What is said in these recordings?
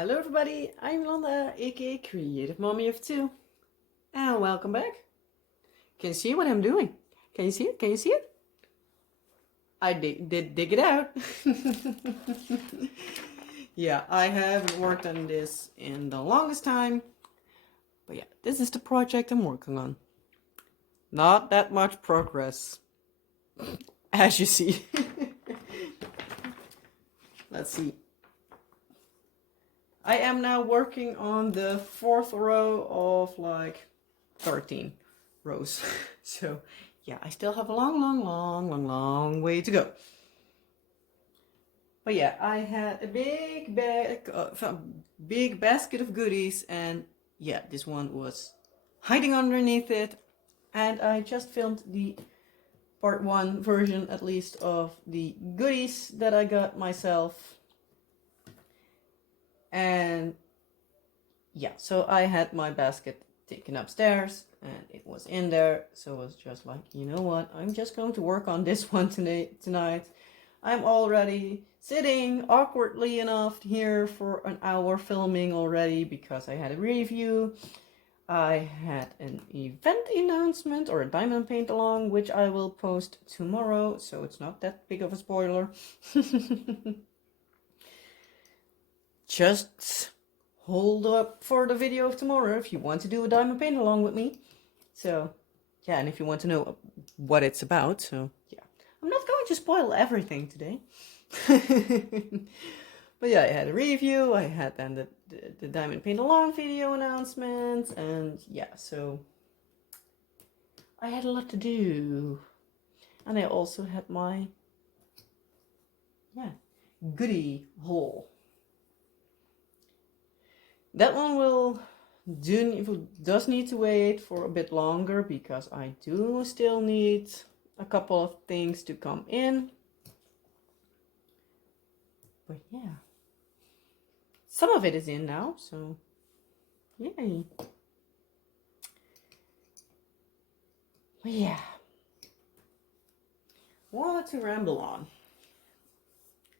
Hello everybody, I'm Landa, aka Creative Mommy of Two, and welcome back. Can you see what I'm doing? Can you see it? Can you see it? I did dig it out. Yeah, I haven't worked on this in the longest time, but yeah, this is the project I'm working on. Not that much progress, as you see. Let's see. I am now working on the fourth row of like 13 rows. So yeah, I still have a long way to go. But yeah, I had a big big basket of goodies, and yeah, this one was hiding underneath it. And I just filmed the part 1 version, at least, of the goodies that I got myself. And yeah, so I had my basket taken upstairs and it was in there, so I was just like, you know what, I'm just going to work on this one tonight. I'm already sitting awkwardly enough here for an hour filming already because I had a review, I had an event announcement or a diamond paint along, which I will post tomorrow, so it's not that big of a spoiler. Just hold up for the video of tomorrow if you want to do a diamond paint along with me. So yeah, and if you want to know what it's about, so yeah, I'm not going to spoil everything today. But yeah, I had a review, I had then the diamond paint along video announcement, and yeah, so I had a lot to do. And I also had my goodie haul. That one does need to wait for a bit longer because I do still need a couple of things to come in. But yeah, some of it is in now, so yay. But yeah, what to ramble on.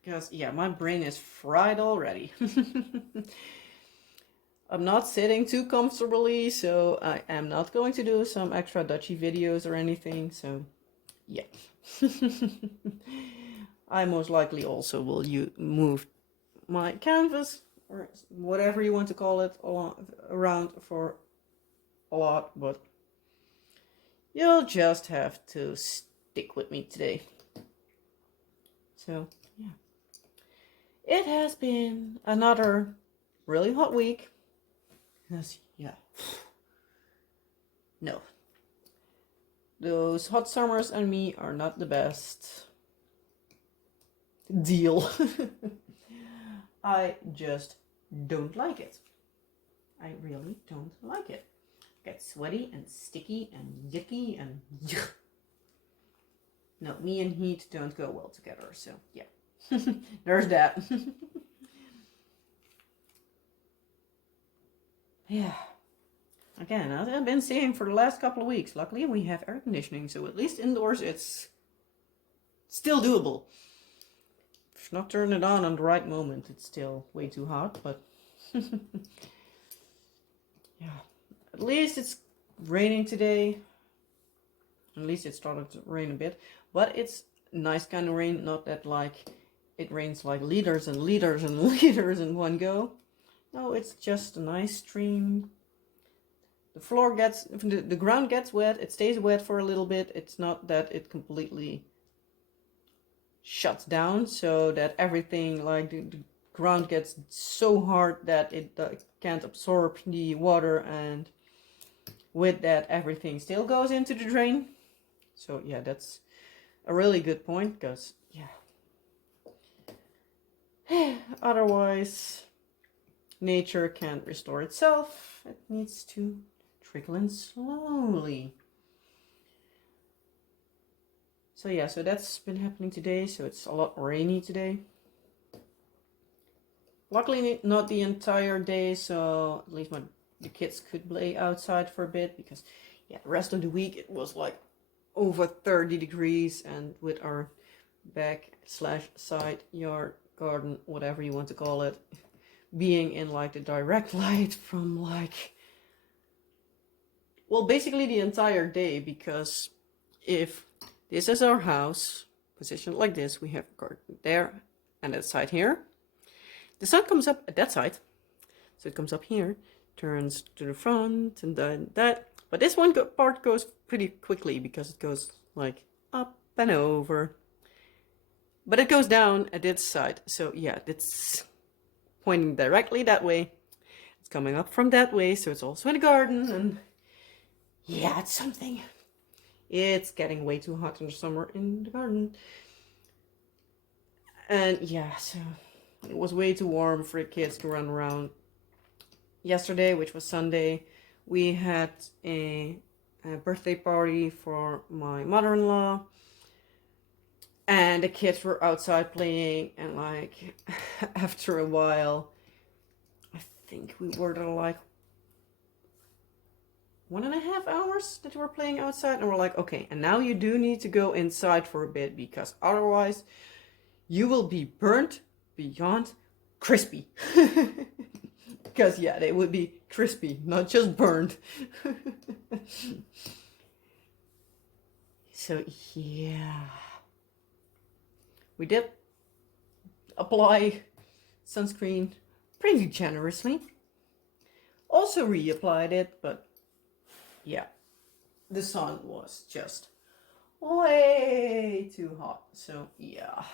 Because yeah, my brain is fried already. I'm not sitting too comfortably, so I am not going to do some extra Dutchy videos or anything, so yeah. I most likely also will move my canvas, or whatever you want to call it, around for a lot, but you'll just have to stick with me today. So yeah, it has been another really hot week. Yes, yeah. No. Those hot summers and me are not the best deal. I just don't like it. I really don't like it. Get sweaty and sticky and yucky and yuck. No, me and heat don't go well together, so yeah. There's that. Yeah. Again, as I've been saying for the last couple of weeks, luckily we have air conditioning, so at least indoors it's still doable. If not turn it on the right moment, it's still way too hot, but yeah. At least it's raining today. At least it started to rain a bit, but it's nice kind of rain, not that like it rains like liters and liters and liters in one go. No, it's just a nice stream. The ground gets wet, it stays wet for a little bit. It's not that it completely shuts down, so that everything, like the ground gets so hard that it can't absorb the water, and with that everything still goes into the drain. So yeah, that's a really good point, because yeah, otherwise nature can't restore itself. It needs to trickle in slowly. So yeah, so that's been happening today. So it's a lot rainy today. Luckily not the entire day, so at least the kids could play outside for a bit, because yeah, the rest of the week it was like over 30 degrees, and with our back/side yard, garden, whatever you want to call it, being in like the direct light from like, well, basically the entire day, because if this is our house, positioned like this, we have a garden there and that side here. The sun comes up at that side, so it comes up here, turns to the front, and then that. But this one part goes pretty quickly because it goes like up and over. But it goes down at this side, so yeah, it's pointing directly that way. It's coming up from that way, so it's also in the garden, and yeah, it's something. It's getting way too hot in the summer in the garden. And yeah, so it was way too warm for the kids to run around. Yesterday, which was Sunday, we had a birthday party for my mother-in-law. And the kids were outside playing, and like after a while, I think we were there like 1.5 hours that we were playing outside, and we're like, okay, and now you do need to go inside for a bit, because otherwise you will be burnt beyond crispy. Because yeah, they would be crispy, not just burned. So yeah, we did apply sunscreen pretty generously. Also reapplied it, but yeah, the sun was just way too hot. So yeah,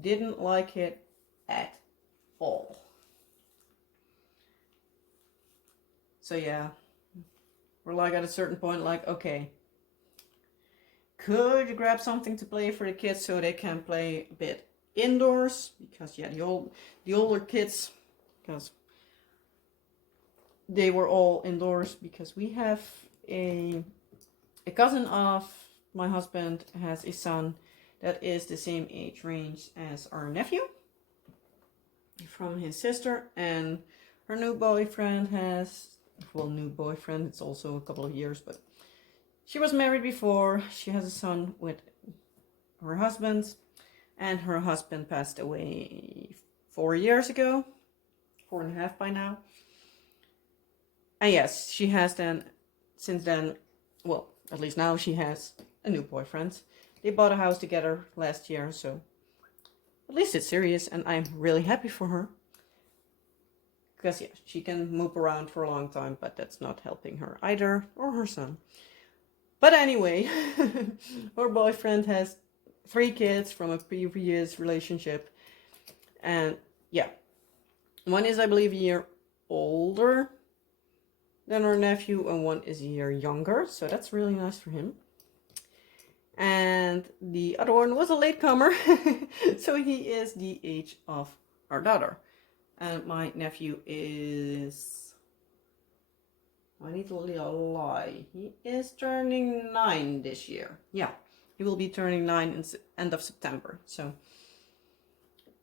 didn't like it at all. So yeah, we're like at a certain point like, okay, could you grab something to play for the kids so they can play a bit indoors? Because yeah, the older kids, because they were all indoors, because we have a cousin of my husband has a son that is the same age range as our nephew from his sister, and her new boyfriend has, well, new boyfriend, it's also a couple of years, but she was married before. She has a son with her husband, and her husband passed away 4 years ago, 4.5 by now. And yes, she has then, since then, well, at least now she has a new boyfriend. They bought a house together last year, so at least it's serious, and I'm really happy for her. Because yeah, she can move around for a long time, but that's not helping her either, or her son. But anyway, her boyfriend has 3 kids from a previous relationship. And yeah, one is, I believe, a year older than her nephew, and one is a year younger. So that's really nice for him. And the other one was a latecomer. So he is the age of our daughter. And my nephew is, I need to lie, he is turning 9 this year. Yeah, he will be turning 9 in end of September. So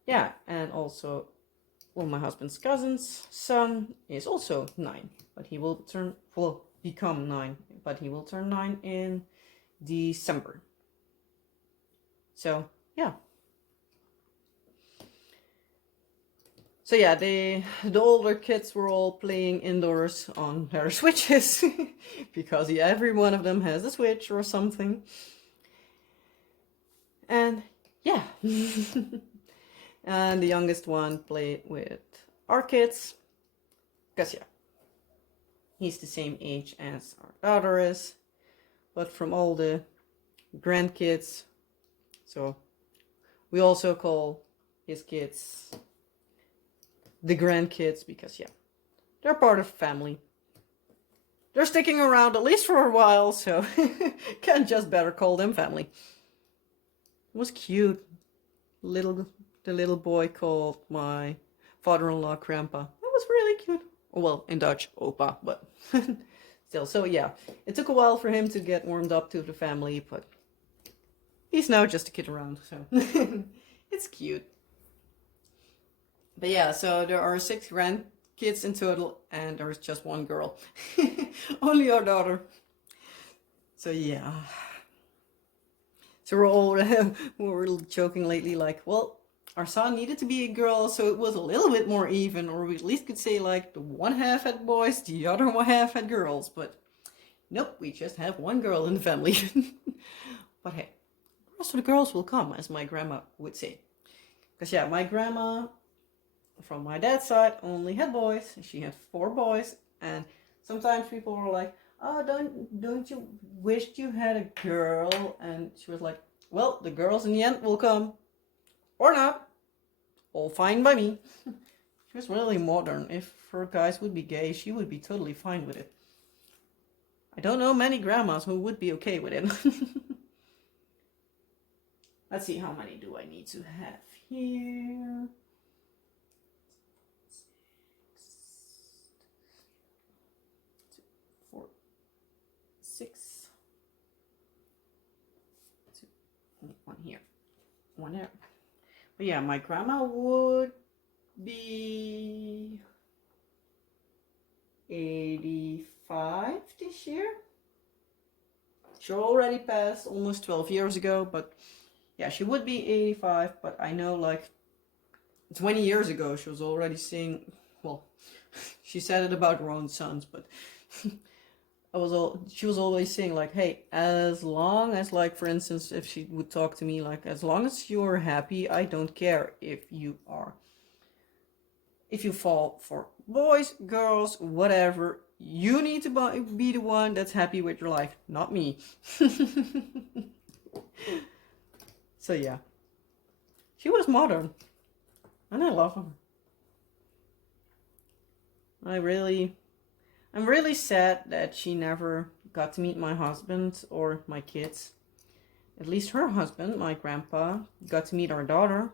yeah, and also, well, my husband's cousin's son is also 9, but he will become 9, but he will turn 9 in December. So yeah. So yeah, the older kids were all playing indoors on their Switches because yeah, every one of them has a Switch or something. And yeah, and the youngest one played with our kids, because yeah, he's the same age as our daughter is, but from all the grandkids, so we also call his kids the grandkids, because yeah, they're part of family. They're sticking around at least for a while, so can just better call them family. It was cute. The little boy called my father-in-law grandpa. That was really cute. Well, in Dutch, opa, but still. So yeah, it took a while for him to get warmed up to the family, but he's now just a kid around, so it's cute. But yeah, so there are 6 grandkids in total, and there's just 1 girl. Only our daughter. So yeah. So we're all we were joking lately, like, well, our son needed to be a girl, so it was a little bit more even, or we at least could say like the one half had boys, the other one half had girls. But nope, we just have one girl in the family. But hey, the rest of the girls will come, as my grandma would say. Because yeah, my grandma from my dad's side only had boys. She had 4 boys, and sometimes people were like, "Oh, don't you wish you had a girl?" And she was like, "Well, the girls in the end will come, or not. All fine by me." She was really modern. If her guys would be gay, she would be totally fine with it. I don't know many grandmas who would be okay with it. Let's see, how many do I need to have here? 4, 6, 2, 1 here, 1 there. But yeah, my grandma would be 85 this year. She already passed almost 12 years ago, but yeah, she would be 85. But I know like 20 years ago she was already saying, well, she said it about her own sons, but she was always saying like, hey, as long as, like, for instance, if she would talk to me, like, as long as you're happy, I don't care if you fall for boys, girls, whatever. You need to be the one that's happy with your life, not me. So yeah, she was modern, and I love her. I'm really sad that she never got to meet my husband or my kids. At least her husband, my grandpa, got to meet our daughter.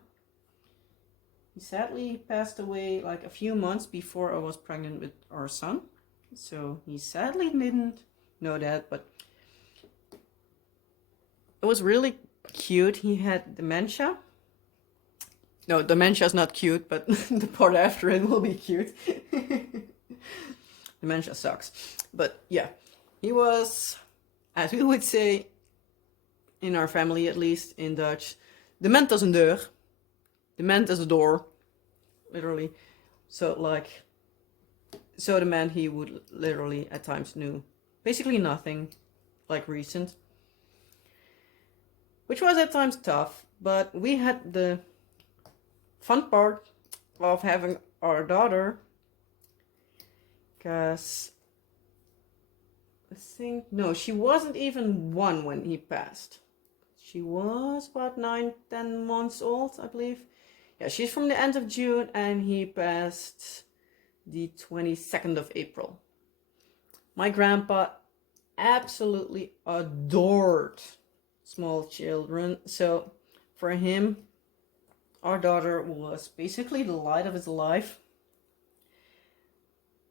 He sadly passed away like a few months before I was pregnant with our son. So he sadly didn't know that, but it was really cute. He had dementia. No, dementia is not cute, but the part after it will be cute. Dementia sucks. But yeah, he was, as we would say in our family, at least in Dutch, dement als een deur. Dement as a door, literally. So the man, he would literally at times knew basically nothing, like recent. Which was at times tough, but we had the fun part of having our daughter. Because she wasn't even 1 when he passed. She was about 9-10 months old, I believe. Yeah, she's from the end of June, and he passed the 22nd of April. My grandpa absolutely adored small children, so for him, our daughter was basically the light of his life.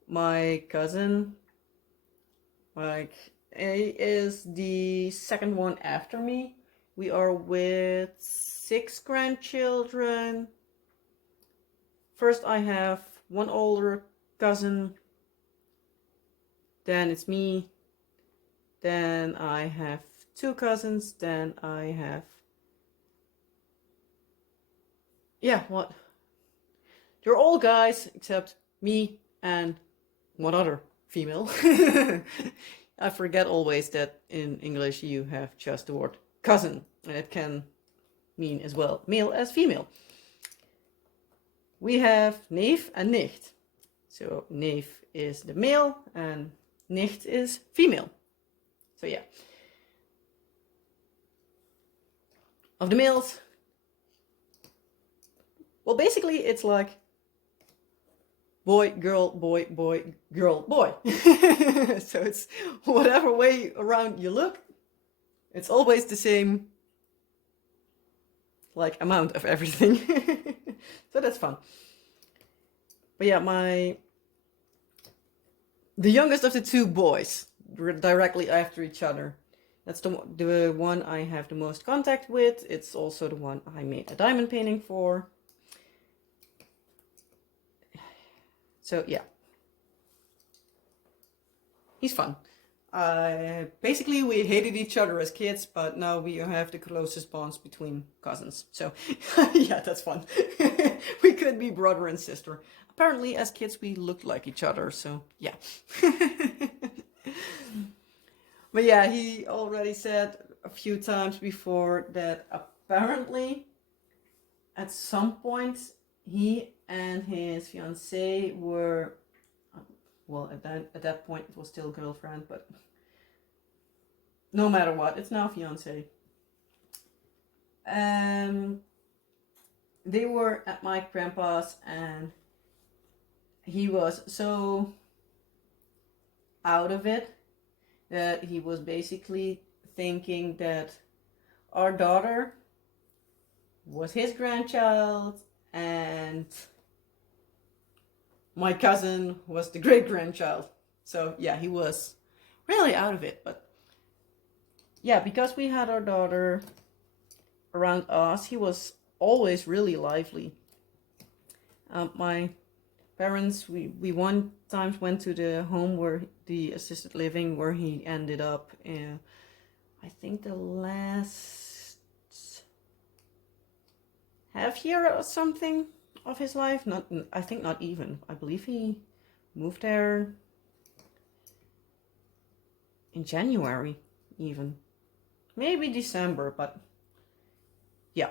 My cousin, like, he is the second one after me. We are with 6 grandchildren. First, I have 1 older cousin. Then it's me. Then I have 2 cousins. Then I have... yeah, what? They're all guys except me and 1 other female. I forget always that in English you have just the word cousin, and it can mean as well male as female. We have neef and nicht. So neef is the male and nicht is female. So yeah. Of the males, well, basically it's like boy, girl, boy, girl, boy. So it's whatever way around you look, it's always the same, like, amount of everything. So that's fun. But yeah, the youngest of the 2 boys, directly after each other, that's the one I have the most contact with. It's also the one I made a diamond painting for. So yeah, he's fun. Basically we hated each other as kids, but now we have the closest bonds between cousins. So yeah, that's fun. We could be brother and sister. Apparently, as kids, we looked like each other. So yeah. But yeah, he already said a few times before that apparently at some point he and his fiancee were, well, at that point it was still girlfriend, but no matter what, it's now fiancee. They were at my grandpa's, and he was so out of it that he was basically thinking that our daughter was his grandchild and my cousin was the great grandchild. So yeah, he was really out of it. But yeah, because we had our daughter around us, he was always really lively. My parents, we one time went to the home where the assisted living where he ended up in, I think the last half year or something of his life. Not, I think not even. I believe he moved there in January, even maybe December, but yeah.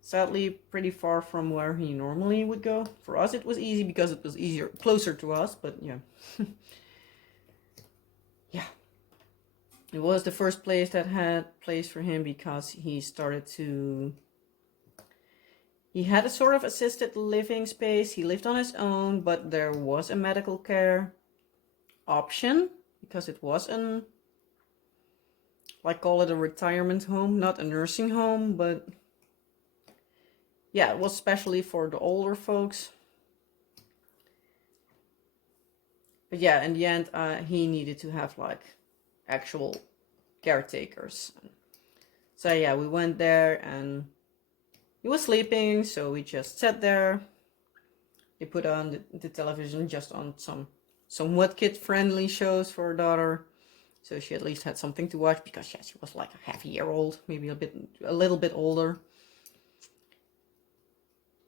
Sadly, pretty far from where he normally would go. For us, it was easy because it was easier, closer to us, but yeah. Yeah. It was the first place that had place for him because he started to... He had a sort of assisted living space. He lived on his own, but there was a medical care option because it was an... like, call it a retirement home, not a nursing home, but... yeah, it was especially for the older folks. But yeah, in the end, he needed to have like actual caretakers. So yeah, we went there and he was sleeping, so we just sat there. They put on the television just on some somewhat kid-friendly shows for her daughter. So she at least had something to watch because yeah, she was like a half a year old, maybe a little bit older.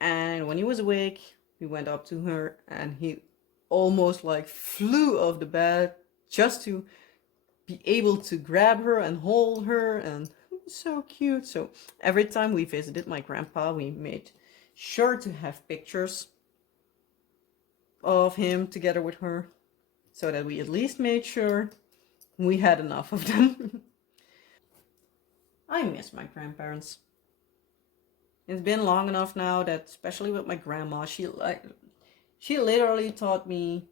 And when he was awake, we went up to her and he almost like flew off the bed just to be able to grab her and hold her, and it was so cute. So every time we visited my grandpa, we made sure to have pictures of him together with her so that we at least made sure we had enough of them. I miss my grandparents. It's been long enough now that, especially with my grandma, she literally taught me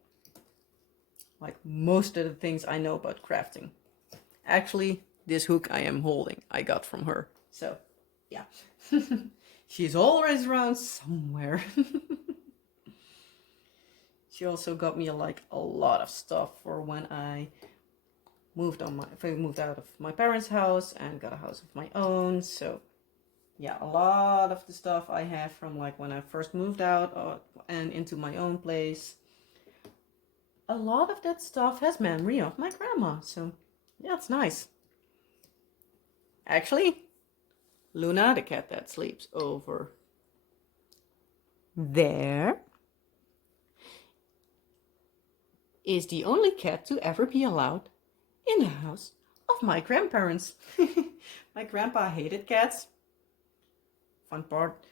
like most of the things I know about crafting. Actually, this hook I am holding, I got from her. So, yeah. She's always around somewhere. She also got me like a lot of stuff for when I moved out of my parents' house and got a house of my own. So yeah, a lot of the stuff I have from like when I first moved out and into my own place, a lot of that stuff has memory of my grandma. So yeah, it's nice. Actually, Luna, the cat that sleeps over there, is the only cat to ever be allowed in the house of my grandparents. My grandpa hated cats. Fun part,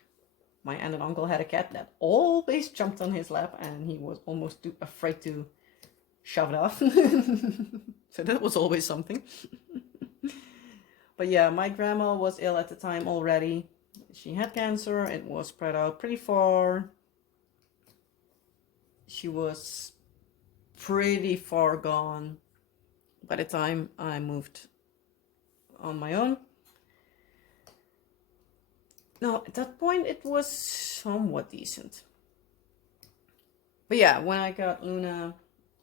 my aunt and uncle had a cat that always jumped on his lap and he was almost too afraid to shove it off. So that was always something. But yeah, my grandma was ill at the time already. She had cancer. It was spread out pretty far. She was pretty far gone by the time I moved on my own. No, at that point it was somewhat decent. But yeah, when I got Luna,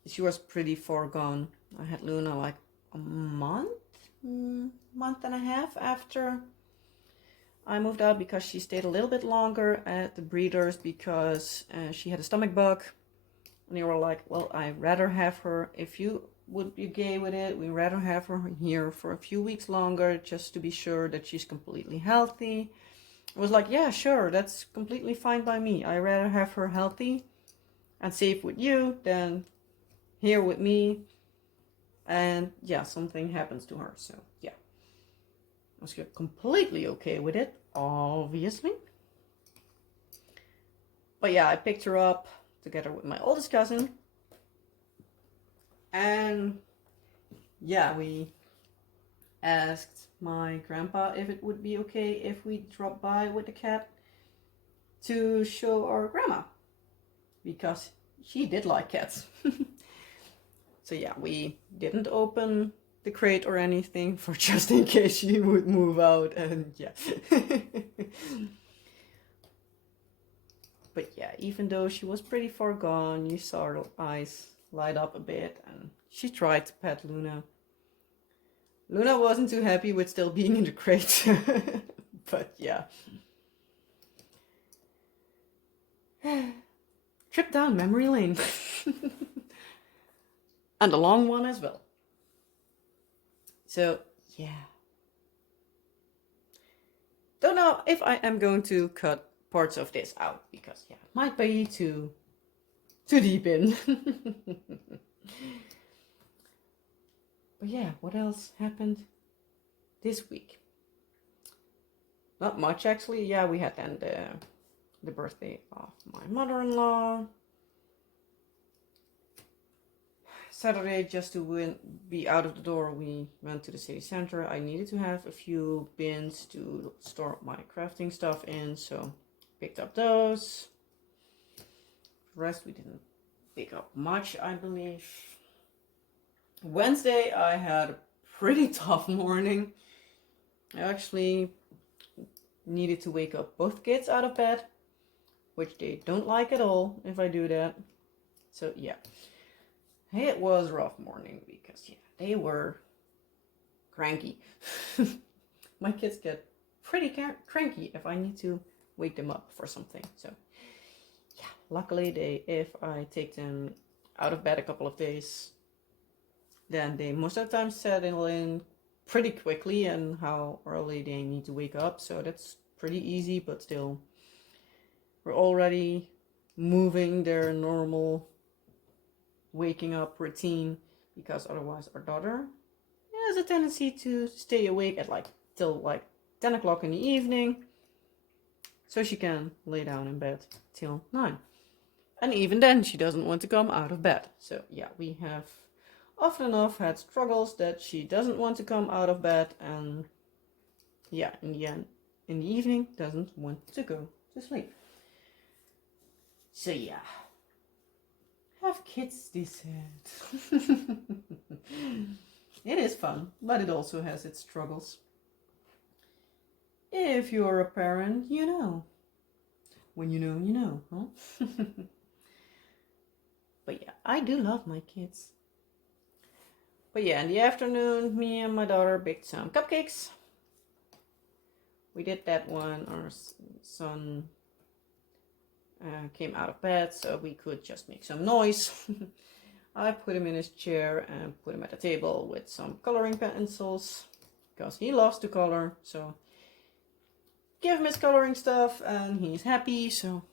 she was pretty far gone. I had Luna like a month and a half after I moved out because she stayed a little bit longer at the breeders because she had a stomach bug. And they were like, well, I'd rather have her, if you would be okay with it. We'd rather have her here for a few weeks longer just to be sure that she's completely healthy. I was like, yeah, sure, that's completely fine by me. I'd rather have her healthy and safe with you than here with me. And yeah, something happens to her. So yeah, I was completely okay with it, obviously. But yeah, I picked her up together with my oldest cousin. And yeah, we asked my grandpa if it would be okay if we dropped by with the cat to show our grandma, because she did like cats. So yeah, we didn't open the crate or anything for just in case she would move out, and yeah. But yeah, even though she was pretty far gone, you saw her eyes light up a bit, and she tried to pet Luna. Luna wasn't too happy with still being in the crate. But yeah. Trip down memory lane. And a long one as well. So yeah. Don't know if I am going to cut parts of this out, because yeah, it might be too deep in. But yeah, what else happened this week? Not much, actually. Yeah, we had then the birthday of my mother-in-law. Saturday, just to be out of the door, we went to the city center. I needed to have a few bins to store my crafting stuff in, so picked up those. The rest we didn't pick up much, I believe. Wednesday, I had a pretty tough morning. I actually needed to wake up both kids out of bed, which they don't like at all if I do that. So yeah, it was a rough morning because yeah, they were cranky. My kids get pretty cranky if I need to wake them up for something. So yeah, luckily if I take them out of bed a couple of days, then they most of the time settle in pretty quickly and how early they need to wake up. So that's pretty easy, but still, we're already moving their normal waking up routine, because otherwise our daughter has a tendency to stay awake at till 10 o'clock in the evening, so she can lay down in bed till 9. And even then she doesn't want to come out of bed. So yeah, we have often enough had struggles that she doesn't want to come out of bed, and yeah, in the end, in the evening, doesn't want to go to sleep. So yeah, have kids, they said. It is fun, but it also has its struggles. If you're a parent, you know. When you know, you know, huh? But yeah, I do love my kids. But yeah, in the afternoon, me and my daughter baked some cupcakes. We did that when our son came out of bed, so we could just make some noise. I put him in his chair and put him at the table with some coloring pencils, because he loves to color. So give him his coloring stuff and he's happy. So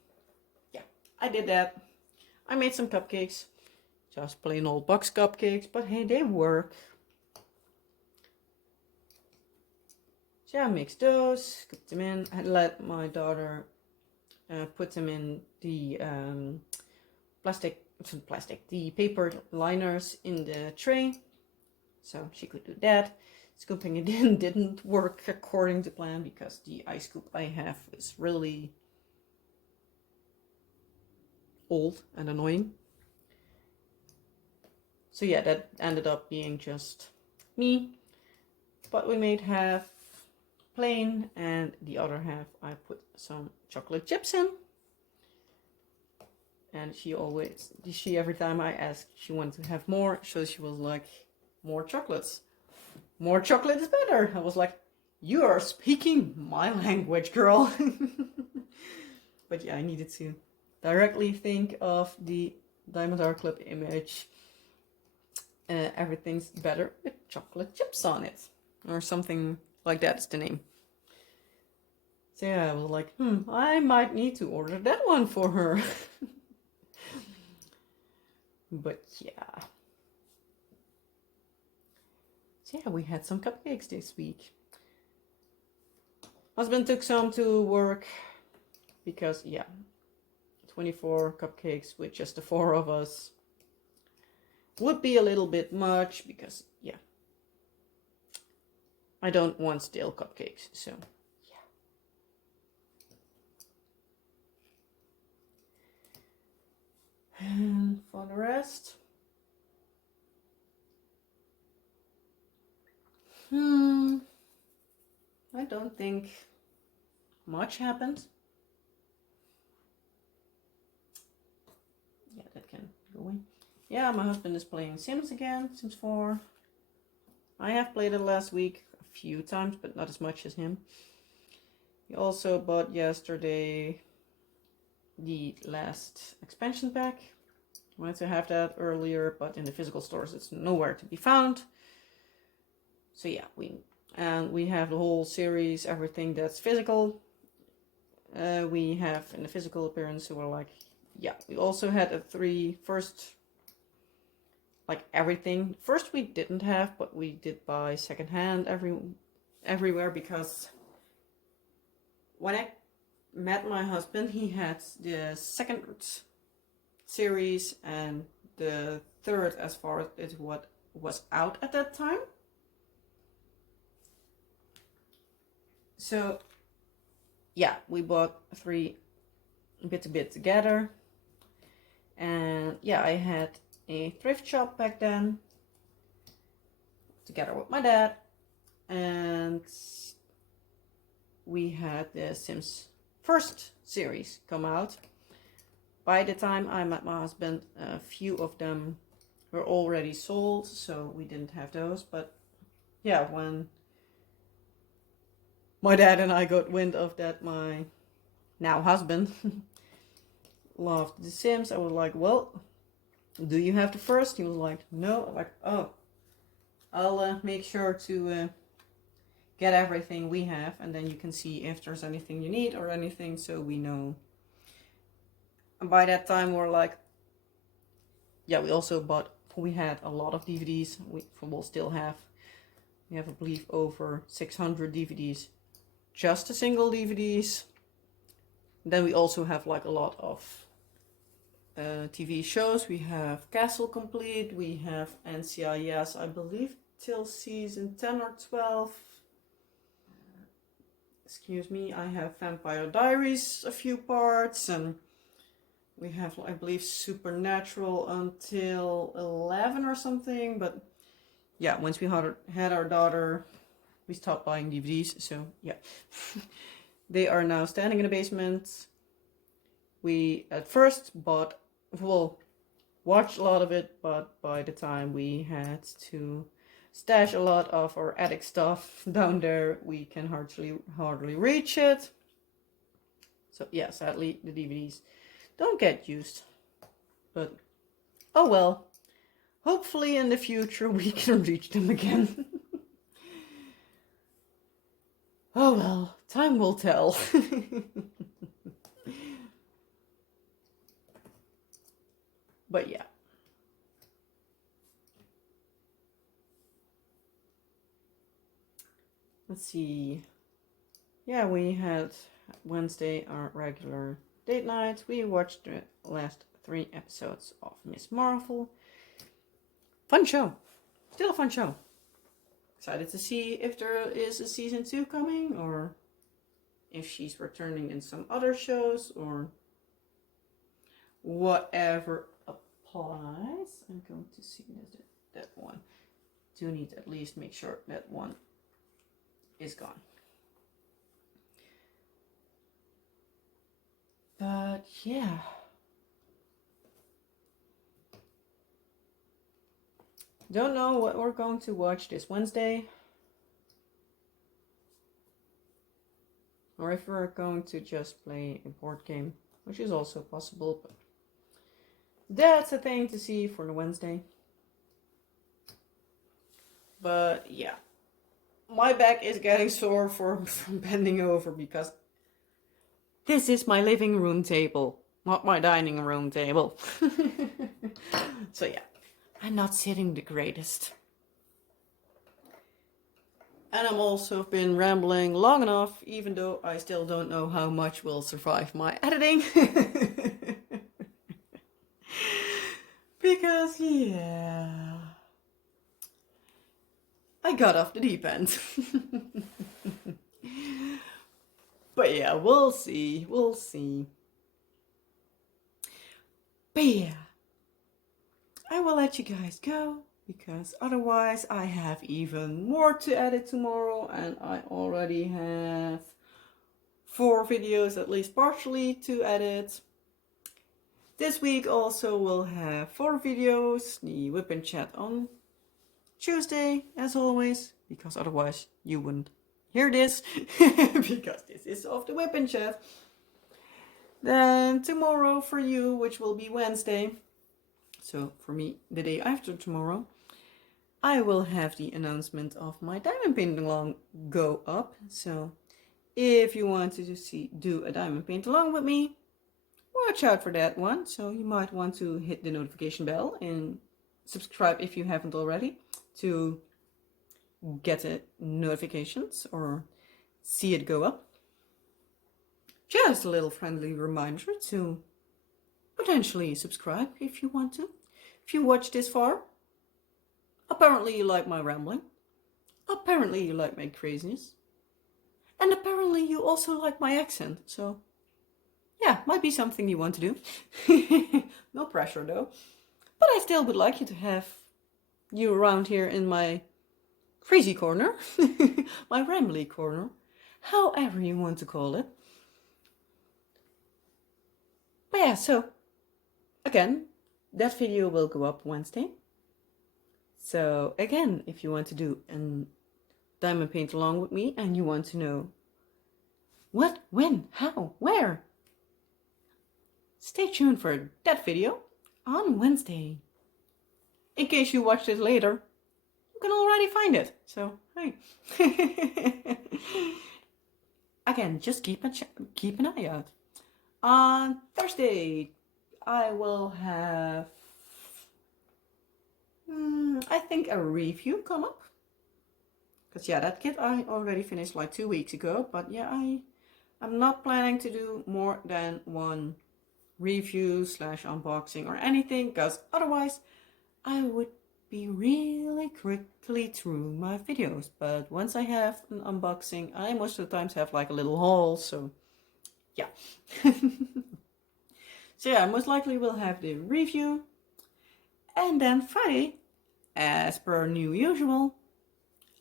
yeah, I did that. I made some cupcakes. Just plain old box cupcakes, but hey, they work. So I mixed those, put them in. I let my daughter put them in the the paper liners in the tray, so she could do that. Scooping it in didn't work according to plan, because the ice scoop I have is really old and annoying. So yeah, that ended up being just me, but we made half plain and the other half I put some chocolate chips in. And she every time I asked, she wanted to have more, so she was like, more chocolates. More chocolate is better. I was like, you are speaking my language, girl. But yeah, I needed to directly think of the Diamond Art Club image everything's better with chocolate chips on it. Or something like that's the name. So yeah, I was like, I might need to order that one for her. But yeah. So yeah, we had some cupcakes this week. Husband took some to work because, yeah, 24 cupcakes with just the 4 of us would be a little bit much because, yeah, I don't want stale cupcakes, so yeah. And for the rest, I don't think much happened. Yeah, that can go away. Yeah, my husband is playing Sims again, Sims 4. I have played it last week a few times, but not as much as him. He also bought yesterday the last expansion pack. I wanted to have that earlier, but in the physical stores it's nowhere to be found. So yeah, we have the whole series, everything that's physical. We have in the physical appearance, so we're like, yeah. We also had a 3 first, like everything. First we didn't have, but we did buy secondhand everywhere because when I met my husband, he had the second series and the third as far as it what was out at that time. So yeah, we bought 3 bit to bit together. And yeah, I had a thrift shop back then together with my dad, and we had the Sims first series come out. By the time I met my husband, a few of them were already sold, so we didn't have those. But yeah, when my dad and I got wind of that my now husband loved The Sims, I was like, well, do you have the first? He was like, no. I'm like, oh, I'll make sure to get everything we have, and then you can see if there's anything you need or anything, so we know. And by that time we're like, yeah, we had a lot of DVDs. We'll still have, we have, I believe, over 600 DVDs, just the single DVDs. Then we also have like a lot of TV shows. We have Castle Complete, we have NCIS, I believe, till season 10 or 12. Excuse me, I have Vampire Diaries, a few parts, and we have, I believe, Supernatural until 11 or something. But yeah, once we had our daughter, we stopped buying DVDs, so yeah. They are now standing in the basement. We at first watched a lot of it, but by the time we had to stash a lot of our attic stuff down there, we can hardly reach it. So yeah, sadly the DVDs don't get used. But oh well. Hopefully in the future we can reach them again. Oh well, time will tell. But yeah. Let's see. Yeah, we had Wednesday our regular date night. We watched the last 3 episodes of Miss Marvel. Fun show. Still a fun show. Excited to see if there is a season 2 coming, or if she's returning in some other shows, or whatever applies. I'm going to see that one. Do need to at least make sure that one is gone. But yeah. Don't know what we're going to watch this Wednesday. Or if we're going to just play a board game, which is also possible, but that's a thing to see for the Wednesday. But yeah, my back is getting sore from bending over because this is my living room table, not my dining room table. So yeah, I'm not sitting the greatest. And I'm also been rambling long enough, even though I still don't know how much will survive my editing. Because, yeah, I got off the deep end. But yeah, we'll see, we'll see. But yeah, I will let you guys go, because otherwise I have even more to edit tomorrow, and I already have 4 videos at least partially to edit. This week also we'll have 4 videos, the WIP and Chat on Tuesday as always, because otherwise you wouldn't hear this, because this is of the WIP and Chat. Then tomorrow for you, which will be Wednesday, so for me the day after tomorrow, I will have the announcement of my diamond paint along go up. So if you want to do a diamond paint along with me, watch out for that one. So you might want to hit the notification bell and subscribe if you haven't already, to get the notifications or see it go up. Just a little friendly reminder to potentially subscribe if you want to. If you watch this far, apparently you like my rambling. Apparently you like my craziness. And apparently you also like my accent. So yeah, might be something you want to do. No pressure though. But I still would like you to have you around here in my crazy corner. My rambly corner. However you want to call it. But yeah, so again, that video will go up Wednesday. So again, if you want to do a diamond paint along with me and you want to know what, when, how, where, stay tuned for that video on Wednesday. In case you watch this later, you can already find it. So, hey. Again, just keep an eye out. On Thursday, I will have, I think, a review come up. Because yeah, that kit I already finished like 2 weeks ago. But yeah, I'm not planning to do more than one review / unboxing or anything, because otherwise I would be really quickly through my videos. But once I have an unboxing, I most of the times have like a little haul, so yeah. So yeah, most likely we'll have the review, and then Friday, as per new usual,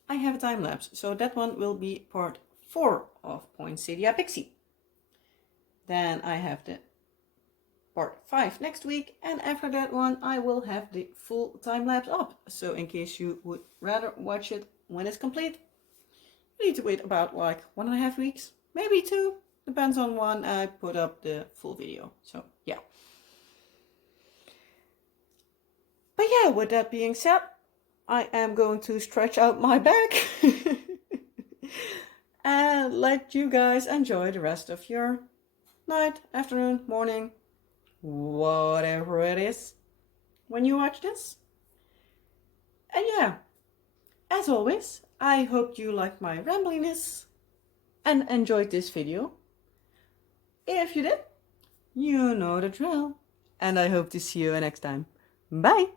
I have a time lapse. So that one will be part 4 of Poinsettia Pixie. Then I have the part 5 next week, and after that one I will have the full time lapse up. So in case you would rather watch it when it's complete, you need to wait about like 1.5 weeks, maybe 2, depends on when I put up the full video. So yeah. But yeah, with that being said, I am going to stretch out my back and let you guys enjoy the rest of your night, afternoon, morning, whatever it is when you watch this. And yeah, as always, I hope you liked my rambliness and enjoyed this video. If you did, you know the drill, and I hope to see you next time. Bye!